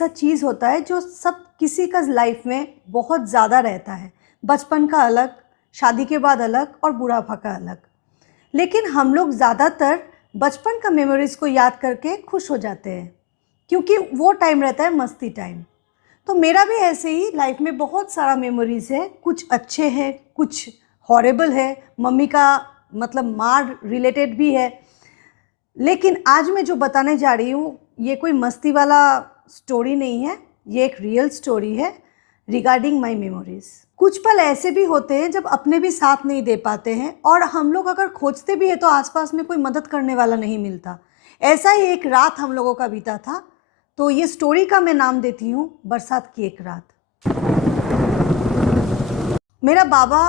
ऐसा चीज़ होता है जो सब किसी का लाइफ में बहुत ज़्यादा रहता है। बचपन का अलग, शादी के बाद अलग और बुढ़ापा का अलग। लेकिन हम लोग ज़्यादातर बचपन का मेमोरीज़ को याद करके खुश हो जाते हैं, क्योंकि वो टाइम रहता है मस्ती टाइम। तो मेरा भी ऐसे ही लाइफ में बहुत सारा मेमोरीज़ है, कुछ अच्छे हैं, कुछ हॉरिबल है, मम्मी का मतलब मार रिलेटेड भी है। लेकिन आज मैं जो बताने जा रही हूँ, ये कोई मस्ती वाला स्टोरी नहीं है, ये एक रियल स्टोरी है रिगार्डिंग माय मेमोरीज़। कुछ पल ऐसे भी होते हैं जब अपने भी साथ नहीं दे पाते हैं, और हम लोग अगर खोजते भी हैं तो आसपास में कोई मदद करने वाला नहीं मिलता। ऐसा ही एक रात हम लोगों का बीता था। तो ये स्टोरी का मैं नाम देती हूँ बरसात की एक रात। मेरा बाबा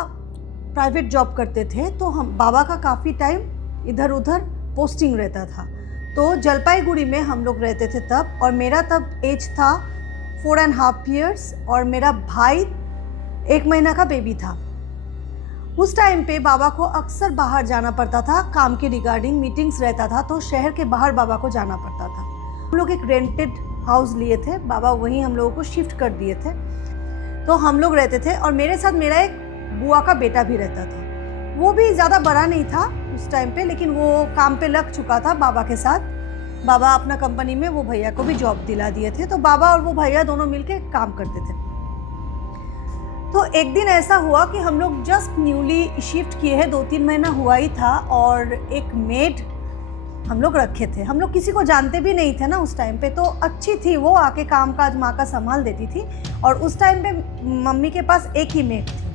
प्राइवेट जॉब करते थे, तो हम बाबा का काफ़ी टाइम इधर उधर पोस्टिंग रहता था। तो जलपाईगुड़ी में हम लोग रहते थे तब, और मेरा तब एज था 4.5 years, और मेरा भाई 1 महीना का बेबी था। उस टाइम पे बाबा को अक्सर बाहर जाना पड़ता था, काम के रिगार्डिंग मीटिंग्स रहता था, तो शहर के बाहर बाबा को जाना पड़ता था। हम लोग एक रेंटेड हाउस लिए थे, बाबा वहीं हम लोगों को शिफ्ट कर दिए थे। तो हम लोग रहते थे, और मेरे साथ मेरा एक बुआ का बेटा भी रहता था। वो भी ज़्यादा बड़ा नहीं था उस टाइम पे, लेकिन वो काम पे लग चुका था बाबा के साथ। बाबा अपना कंपनी में वो भैया को भी जॉब दिला दिए थे, तो बाबा और वो भैया दोनों मिलके काम करते थे। तो एक दिन ऐसा हुआ कि हम लोग जस्ट न्यूली शिफ्ट किए हैं, 2-3 महीना हुआ ही था, और एक मेड हम लोग रखे थे। हम लोग किसी को जानते भी नहीं थे ना उस टाइम पे, तो अच्छी थी वो, आके काम काज माँ का संभाल देती थी। और उस टाइम पे मम्मी के पास एक ही मेड थी,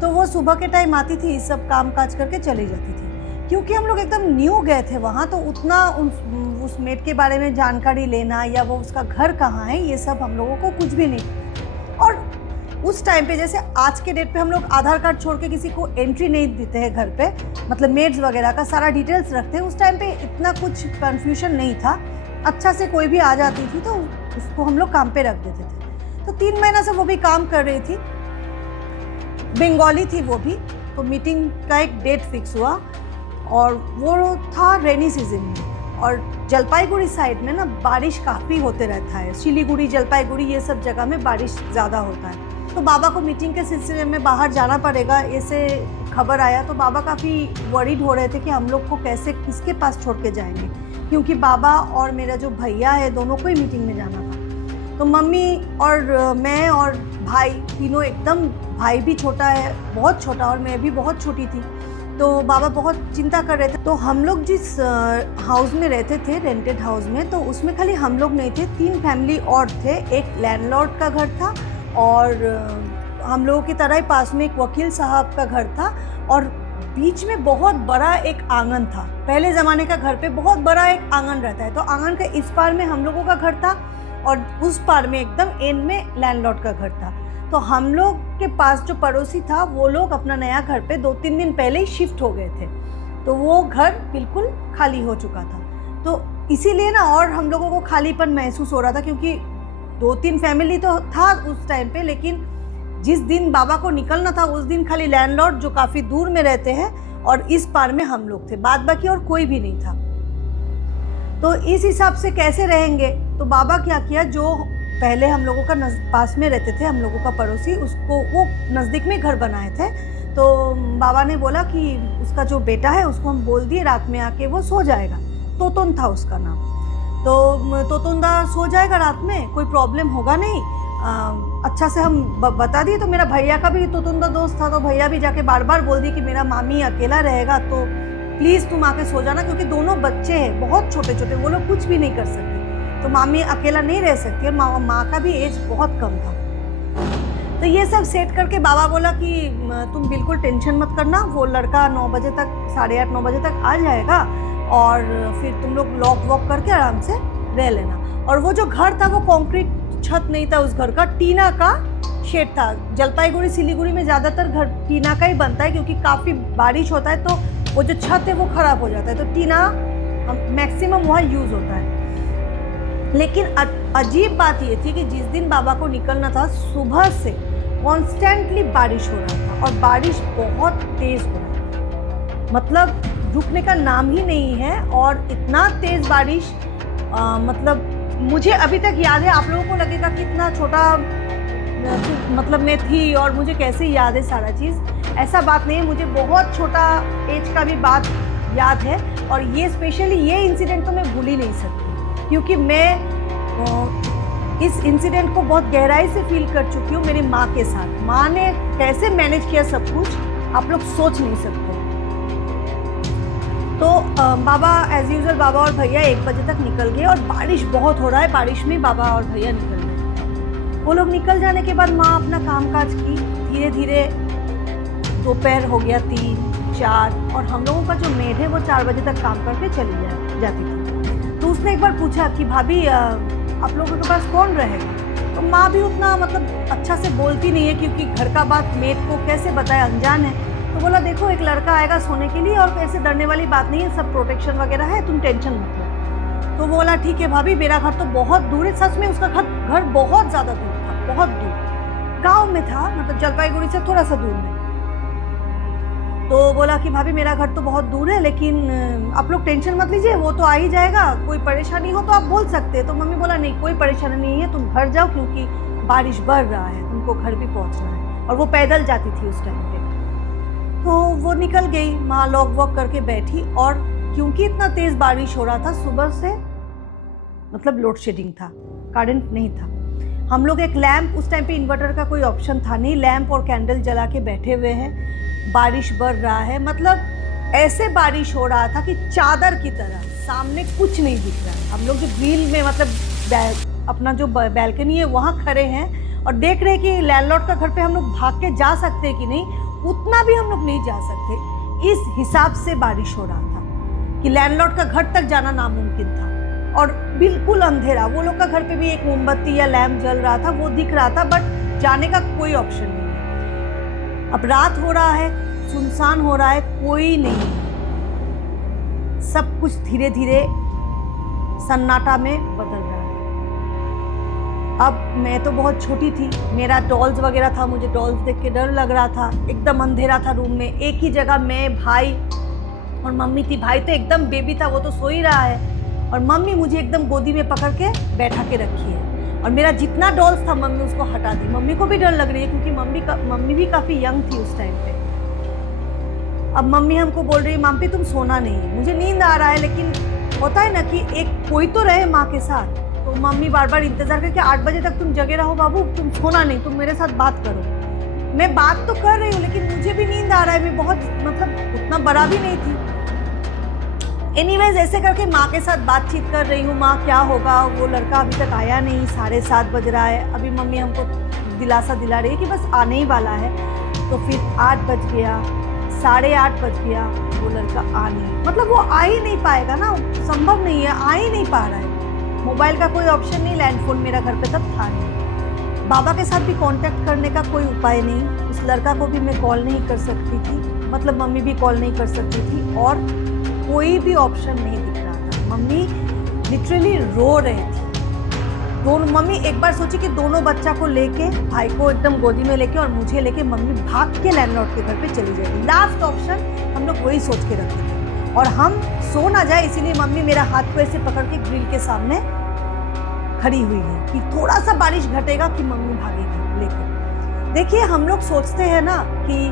तो वो सुबह के टाइम आती थी, सब काम काज करके चली जाती थी। क्योंकि हम लोग एकदम न्यू गए थे वहाँ, तो उतना उस मेड के बारे में जानकारी लेना या वो उसका घर कहाँ है, ये सब हम लोगों को कुछ भी नहीं। और उस टाइम पे जैसे आज के डेट पे हम लोग आधार कार्ड छोड़ के किसी को एंट्री नहीं देते हैं घर पे, मतलब मेड्स वगैरह का सारा डिटेल्स रखते हैं। उस टाइम पे इतना कुछ कन्फ्यूजन नहीं था, अच्छा से कोई भी आ जाती थी तो उसको हम लोग काम पे रख देते थे। तो 3 महीना से वो भी काम कर रही थी, बंगाली थी वो भी। तो मीटिंग का एक डेट फिक्स हुआ, और वो था रेनी सीजन में। और जलपाईगुड़ी साइड में ना बारिश काफ़ी होते रहता है, सिलीगुड़ी, जलपाईगुड़ी, ये सब जगह में बारिश ज़्यादा होता है। तो बाबा को मीटिंग के सिलसिले में बाहर जाना पड़ेगा, ऐसे खबर आया। तो बाबा काफ़ी वरीड हो रहे थे कि हम लोग को कैसे, किसके पास छोड़ के जाएंगे, क्योंकि बाबा और मेरा जो भैया है दोनों को ही मीटिंग में जाना था। तो मम्मी और मैं और भाई तीनों एकदम, भाई भी छोटा है, बहुत छोटा, और मैं भी बहुत छोटी थी। तो बाबा बहुत चिंता कर रहे थे। तो हम लोग जिस हाउस में रहते थे, रेंटेड हाउस में, तो उसमें खाली हम लोग नहीं थे, 3 फैमिली और थे। एक लैंडलॉर्ड का घर था, और हम लोगों की तरह ही पास में एक वकील साहब का घर था, और बीच में बहुत बड़ा एक आंगन था। पहले ज़माने का घर पे बहुत बड़ा एक आंगन रहता है। तो आंगन के इस पार में हम लोगों का घर था, और उस पार में एकदम एंड में लैंडलॉर्ड का घर था। तो हम लोग के पास जो पड़ोसी था, वो लोग अपना नया घर पे 2-3 दिन पहले ही शिफ्ट हो गए थे, तो वो घर बिल्कुल खाली हो चुका था। तो इसीलिए ना और हम लोगों को खालीपन महसूस हो रहा था, क्योंकि 2-3 फैमिली तो था उस टाइम पे, लेकिन जिस दिन बाबा को निकलना था उस दिन खाली लैंडलॉर्ड जो काफ़ी दूर में रहते हैं, और इस पार में हम लोग थे, बाद बाकी और कोई भी नहीं था। तो इस हिसाब से कैसे रहेंगे, तो बाबा क्या किया, जो पहले हम लोगों का पास में रहते थे, हम लोगों का पड़ोसी, उसको वो नज़दीक में घर बनाए थे। तो बाबा ने बोला कि उसका जो बेटा है उसको हम बोल दिए रात में आके वो सो जाएगा। तोतुन था उसका नाम। तो तोतुंदा सो जाएगा रात में, कोई प्रॉब्लम होगा नहीं। अच्छा से हम बता दिए। तो मेरा भैया का भी तोतुंदा दोस्त था, तो भैया भी जाके बार बार बोल दिए कि मेरा मामी अकेला रहेगा, तो प्लीज़ तुम आके सो जाना, क्योंकि दोनों बच्चे हैं बहुत छोटे छोटे, वो लोग कुछ भी नहीं कर सकते, तो मामी अकेला नहीं रह सकती, और माँ का भी एज बहुत कम था। तो ये सब सेट करके बाबा बोला कि तुम बिल्कुल टेंशन मत करना, वो लड़का 9 बजे तक, 8:30-9 बजे तक आ जाएगा, और फिर तुम लोग लॉक वॉक करके आराम से रह लेना। और वो जो घर था वो कंक्रीट छत नहीं था, उस घर का टीना का शेड था। जलपाईगुड़ी, सिलीगुड़ी में ज़्यादातर घर टीना का ही बनता है, क्योंकि काफ़ी बारिश होता है तो वो जो छत है वो ख़राब हो जाता है, तो टीना मैक्सिमम वहाँ यूज़ होता है। लेकिन अजीब बात ये थी कि जिस दिन बाबा को निकलना था, सुबह से कॉन्स्टेंटली बारिश हो रहा था, और बारिश बहुत तेज़ हो रहा था, मतलब रुकने का नाम ही नहीं है। और इतना तेज़ बारिश, मतलब मुझे अभी तक याद है, आप लोगों को लगेगा कितना छोटा मतलब मैं थी और मुझे कैसे याद है सारा चीज़। ऐसा बात नहीं है, मुझे बहुत छोटा एज का भी बात याद है। और ये स्पेशली ये इंसिडेंट तो मैं भूल ही नहीं सकती, क्योंकि मैं इस इंसिडेंट को बहुत गहराई से फील कर चुकी हूँ मेरी माँ के साथ। माँ ने कैसे मैनेज किया सब कुछ, आप लोग सोच नहीं सकते। तो बाबा एज यूजुअल, बाबा और भैया 1 बजे तक निकल गए और बारिश बहुत हो रहा है, बारिश में बाबा और भैया निकल गए। वो लोग निकल जाने के बाद माँ अपना कामकाज की, धीरे धीरे दोपहर हो गया 3, 4, और हम लोगों का जो मेड है वो 4 बजे तक काम करके चली जाती थी। तो उसने एक बार पूछा कि भाभी आप लोगों के पास कौन रहेगा। तो माँ भी उतना मतलब अच्छा से बोलती नहीं है, क्योंकि घर का बात मेड को कैसे बताए, अनजान है। तो बोला देखो एक लड़का आएगा सोने के लिए और ऐसे डरने वाली बात नहीं है, सब प्रोटेक्शन वगैरह है, तुम टेंशन मत लो। तो बोला ठीक है भाभी, मेरा घर तो बहुत दूर है। सच में उसका घर बहुत ज़्यादा दूर था, बहुत दूर गाँव में था, मतलब जलपाईगुड़ी से थोड़ा सा दूर में। तो बोला कि भाभी मेरा घर तो बहुत दूर है, लेकिन आप लोग टेंशन मत लीजिए, वो तो आ ही जाएगा, कोई परेशानी हो तो आप बोल सकते हैं। तो मम्मी बोला नहीं कोई परेशानी नहीं है, तुम घर जाओ, क्योंकि बारिश बढ़ रहा है, तुमको घर भी पहुंचना है। और वो पैदल जाती थी उस टाइम पे। तो वो निकल गई, माँ लॉक वॉक करके बैठी। और क्योंकि इतना तेज़ बारिश हो रहा था सुबह से, मतलब लोड शेडिंग था, करंट नहीं था। हम लोग एक लैंप, उस टाइम पे इन्वर्टर का कोई ऑप्शन था नहीं, लैंप और कैंडल जला के बैठे हुए हैं। बारिश बढ़ रहा है, मतलब ऐसे बारिश हो रहा था कि चादर की तरह, सामने कुछ नहीं दिख रहा है। हम लोग जो ग्रिल में मतलब अपना जो बैल्कनी है वहाँ खड़े हैं और देख रहे हैं कि लैंडलॉर्ड का घर पे हम लोग भाग के जा सकते हैं कि नहीं, उतना भी हम लोग नहीं जा सकते। इस हिसाब से बारिश हो रहा था कि लैंडलॉर्ड का घर तक जाना नामुमकिन था। और बिल्कुल अंधेरा, वो लोग का घर पे भी एक मोमबत्ती या लैंप जल रहा था, वो दिख रहा था, बट जाने का कोई ऑप्शन नहीं है। अब रात हो रहा है, सुनसान हो रहा है, कोई नहीं, सब कुछ धीरे धीरे सन्नाटा में बदल रहा है। अब मैं तो बहुत छोटी थी, मेरा डॉल्स वगैरह था, मुझे डॉल्स देख के डर लग रहा था। एकदम अंधेरा था रूम में, एक ही जगह मैं, भाई और मम्मी थी। भाई तो एकदम बेबी था, वो तो सो ही रहा है, और मम्मी मुझे एकदम गोदी में पकड़ के बैठा के रखी है। और मेरा जितना डॉल्स था मम्मी उसको हटा दी। मम्मी को भी डर लग रही है, क्योंकि मम्मी भी काफ़ी यंग थी उस टाइम पे। अब मम्मी हमको बोल रही है माम्पी तुम सोना नहीं है। मुझे नींद आ रहा है, लेकिन होता है ना कि एक कोई तो रहे माँ के साथ। तो मम्मी बार बार इंतज़ार करके 8 बजे तक तुम जगे रहो बाबू, तुम सोना नहीं, तुम मेरे साथ बात करो। मैं बात तो कर रही हूँ, लेकिन मुझे भी नींद आ रहा है, मैं बहुत मतलब उतना बड़ा भी नहीं थी। एनीवेज ऐसे करके माँ के साथ बातचीत कर रही हूँ, माँ क्या होगा, वो लड़का अभी तक आया नहीं, 7:30 बज रहा है। अभी मम्मी हमको दिलासा दिला रही है कि बस आने ही वाला है। तो फिर 8 बज गया, 8:30 बज गया, वो लड़का आ नहीं, मतलब वो आ ही नहीं पाएगा ना, संभव नहीं है, आ ही नहीं पा रहा है। मोबाइल का कोई ऑप्शन नहीं, लैंडफोन मेरा घर पे तब था नहीं। बाबा के साथ भी कांटेक्ट करने का कोई उपाय नहीं, उस लड़का को भी मैं कॉल नहीं कर सकती थी, मतलब मम्मी भी कॉल नहीं कर सकती थी, और कोई भी ऑप्शन नहीं दिख रहा था। मम्मी लिटरली रो रही थी। दोनों मम्मी एक बार सोची कि दोनों बच्चा को लेके, भाई को एकदम गोदी में लेके और मुझे लेके मम्मी भाग के लैंडलॉर्ड के घर पे चली जाएगी। लास्ट ऑप्शन हम लोग वही सोच के रखे थे, और हम सो ना जाए इसीलिए मम्मी मेरा हाथ को ऐसे पकड़ के ग्रिल के सामने खड़ी हुई है कि थोड़ा सा बारिश घटेगा कि मम्मी भागेगी लेके। देखिए हम लोग सोचते हैं ना कि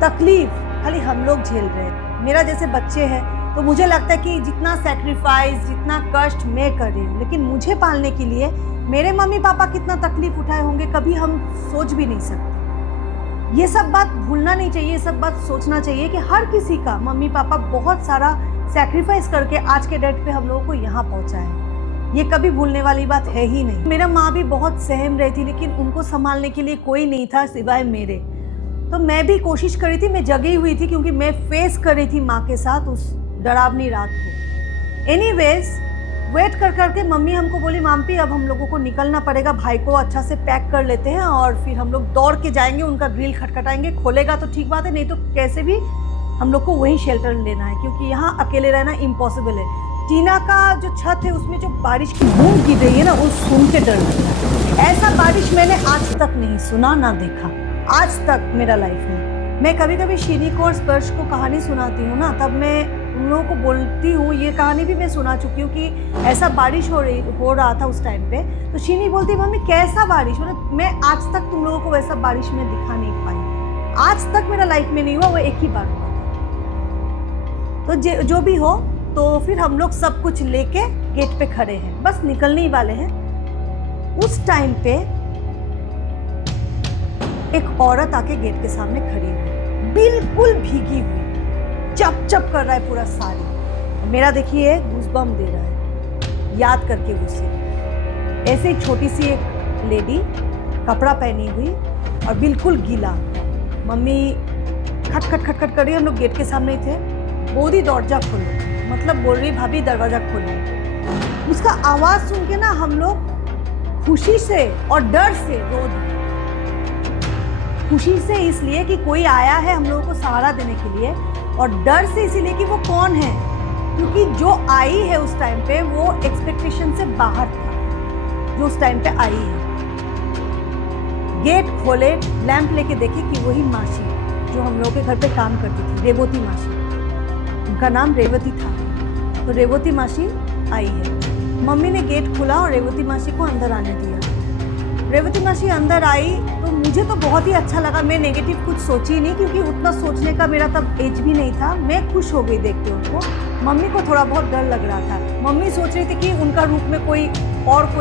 तकलीफ खाली हम लोग झेल रहे हैं, मेरा जैसे बच्चे हैं, तो मुझे लगता है कि जितना सैक्रिफाइस, जितना कष्ट मैं कर रही हूँ, लेकिन मुझे पालने के लिए मेरे मम्मी पापा कितना तकलीफ उठाए होंगे कभी हम सोच भी नहीं सकते। ये सब बात भूलना नहीं चाहिए, ये सब बात सोचना चाहिए कि हर किसी का मम्मी पापा बहुत सारा सैक्रिफाइस करके आज के डेट पे हम लोगों को यहाँ पहुँचा है। ये कभी भूलने वाली बात है ही नहीं। मेरा माँ भी बहुत सहम रही थी, लेकिन उनको संभालने के लिए कोई नहीं था सिवाय मेरे। तो मैं भी कोशिश कर रही थी, मैं जगी हुई थी, क्योंकि मैं फेस कर रही थी माँ के साथ उस डरावनी रात को। एनीवेज वेट कर करके मम्मी हमको बोली माम्पी अब हम लोगों को निकलना पड़ेगा, भाई को अच्छा से पैक कर लेते हैं और फिर हम लोग दौड़ के जाएंगे, उनका ग्रिल खटखटाएंगे, खोलेगा तो ठीक बात है, नहीं तो कैसे भी हम लोग को वहीं शेल्टर लेना है, क्योंकि यहाँ अकेले रहना इम्पॉसिबल है। टीना का जो छत है उसमें जो बारिश की बूंद गिर रही है ना, वो सुन के डर लगता है। ऐसा बारिश मैंने आज तक नहीं सुना ना देखा, आज तक मेरा लाइफ में। मैं कभी कभी शीनी को और स्पर्श को कहानी सुनाती हूँ ना, तब मैं उन लोगों को बोलती हूँ, ये कहानी भी मैं सुना चुकी हूँ कि ऐसा बारिश हो रहा था उस टाइम पे, तो शीनी बोलती मम्मी कैसा बारिश, मतलब मैं आज तक तुम लोगों को वैसा बारिश में दिखा नहीं पाई, आज तक मेरा लाइफ में नहीं हुआ, वो एक ही बार हुआ था। तो जो भी हो, तो फिर हम लोग सब कुछ लेके गेट पे खड़े हैं, बस निकलने ही वाले हैं। उस टाइम पे एक औरत आके गेट के सामने खड़ी हुई, बिल्कुल भीगी हुई, चप चप कर रहा है पूरा साड़ी। मेरा देखिए गूज़बम्प दे रहा है याद करके वो सीन। ऐसे ही छोटी सी एक लेडी कपड़ा पहनी हुई और बिल्कुल गीला। मम्मी खट खट खट खट कर रही है, हम लोग गेट के सामने ही थे। बोली दरवाजा खोलो, मतलब बोल रही भाभी दरवाजा खोलो। उसका आवाज़ सुन के ना हम लोग खुशी से और डर से रो दिए। खुशी से इसलिए कि कोई आया है हम लोगों को सहारा देने के लिए, और डर से इसीलिए कि वो कौन है, क्योंकि जो आई है उस टाइम पे वो एक्सपेक्टेशन से बाहर था, जो उस टाइम पे आई है। गेट खोले, लैंप लेके देखे कि वही मासी जो हम लोगों के घर पे काम करती थी, रेवती मासी, उनका नाम रेवती था। तो रेवती मासी आई है। मम्मी ने गेट खोला और रेवती मासी को अंदर आने दिया। रेवती मासी अंदर आई तो मुझे तो बहुत ही अच्छा लगा। मैं नेगेटिव कुछ सोची नहीं, क्योंकि उतना सोचने का मेरा तब एज भी नहीं था। मैं खुश हो गई देख के उनको। मम्मी को थोड़ा बहुत डर लग रहा था। मम्मी सोच रही थी कि उनका रूप में कोई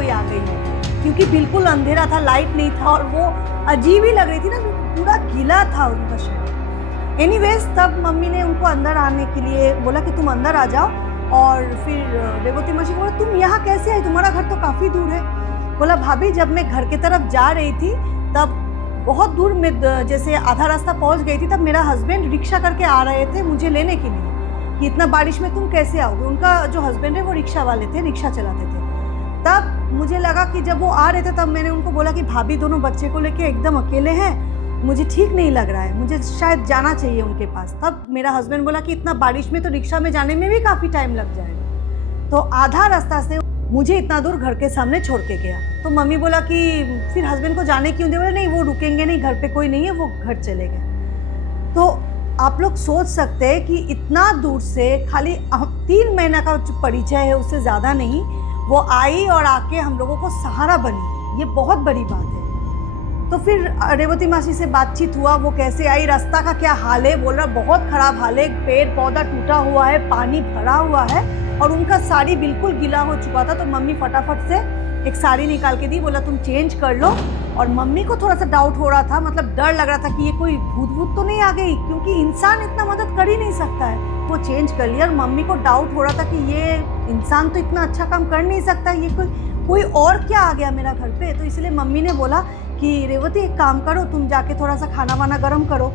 आ गई हो, क्योंकि बिल्कुल अंधेरा था, लाइट नहीं था, और वो अजीब ही लग रही थी ना, पूरा गीला था उनका शरीर। एनीवेज तब मम्मी ने उनको अंदर आने के लिए बोला कि तुम अंदर आ जाओ। और फिर रेवती मासी बोला तुम यहाँ कैसे आई, तुम्हारा घर तो काफ़ी दूर है। बोला भाभी जब मैं घर की तरफ जा रही थी तब बहुत दूर में, जैसे आधा रास्ता पहुँच गई थी, तब मेरा हस्बैंड रिक्शा करके आ रहे थे मुझे लेने के लिए कि इतना बारिश में तुम कैसे आओगे। उनका जो हस्बैंड है वो रिक्शा वाले थे, रिक्शा चलाते थे। तब मुझे लगा कि जब वो आ रहे थे तब मैंने उनको बोला कि भाभी दोनों बच्चे को लेके एकदम अकेले हैं, मुझे ठीक नहीं लग रहा है, मुझे शायद जाना चाहिए उनके पास। तब मेरा हस्बैंड बोला कि इतना बारिश में तो रिक्शा में जाने में भी काफ़ी टाइम लग जाएगा। तो आधा रास्ता से मुझे इतना दूर घर के सामने छोड़ के गया। तो मम्मी बोला कि फिर हस्बैंड को जाने क्यों दे, बोला नहीं वो रुकेंगे नहीं, घर पे कोई नहीं है, वो घर चले गए। तो आप लोग सोच सकते हैं कि इतना दूर से खाली 3 महीना का परिचय है, उससे ज़्यादा नहीं, वो आई और आके हम लोगों को सहारा बनी। ये बहुत बड़ी बात है। तो फिर रेवती मासी से बातचीत हुआ, वो कैसे आई, रास्ता का क्या हाल है, बोल रहा बहुत ख़राब हाल है, पेड़ पौधा टूटा हुआ है, पानी भरा हुआ है, और उनका साड़ी बिल्कुल गीला हो चुका था। तो मम्मी फटाफट से एक साड़ी निकाल के दी, बोला तुम चेंज कर लो। और मम्मी को थोड़ा सा डाउट हो रहा था, मतलब डर लग रहा था कि ये कोई भूत तो नहीं आ गई, क्योंकि इंसान इतना मदद कर ही नहीं सकता है। वो चेंज कर लिया, और मम्मी को डाउट हो रहा था कि ये इंसान तो इतना अच्छा काम कर नहीं सकता, ये कोई और क्या आ गया मेरा घर पे। तो इसलिए मम्मी ने बोला कि रेवती एक काम करो, तुम जाके थोड़ा सा खाना वाना गर्म करो।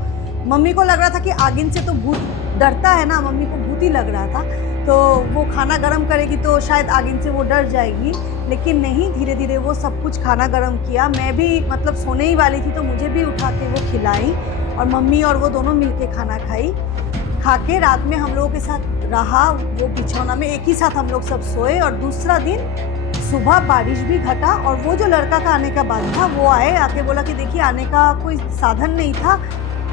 मम्मी को लग रहा था कि आगिन से तो भूत डरता है ना, मम्मी को भूत ही लग रहा था, तो वो खाना गर्म करेगी तो शायद आगिन से वो डर जाएगी। लेकिन नहीं, धीरे धीरे वो सब कुछ खाना गर्म किया। मैं भी मतलब सोने ही वाली थी, तो मुझे भी उठा के वो खिलाई, और मम्मी और वो दोनों मिलके खाना खाई। खा के रात में हम लोगों के साथ रहा, वो बिछौना में एक ही साथ हम लोग सब सोए। और दूसरा दिन सुबह बारिश भी घटा, और वो जो लड़का का आने का बात था वो आके बोला कि देखिए आने का कोई साधन नहीं था,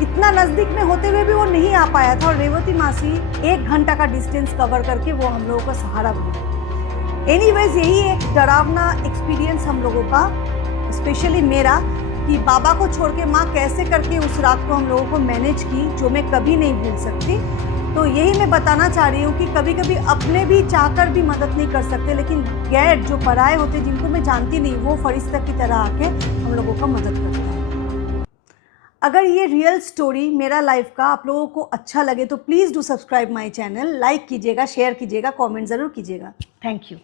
इतना नज़दीक में होते हुए भी वो नहीं आ पाया था। और रेवती मासी 1 घंटा का डिस्टेंस कवर करके वो हम लोगों का सहारा बनी। एनीवेज यही एक डरावना एक्सपीरियंस हम लोगों का, स्पेशली मेरा, कि बाबा को छोड़ के माँ कैसे करके उस रात को हम लोगों को मैनेज की, जो मैं कभी नहीं भूल सकती। तो यही मैं बताना चाह रही हूँ कि कभी कभी अपने भी चाहकर भी मदद नहीं कर सकते, लेकिन गैर जो पराए होते, जिनको मैं जानती नहीं, वो फरिश्ता की तरह आके हम लोगों का मदद करता है। अगर ये रियल स्टोरी मेरा लाइफ का आप लोगों को अच्छा लगे तो please do subscribe my channel, like कीजिएगा, शेयर कीजिएगा, कमेंट ज़रूर कीजिएगा। Thank you.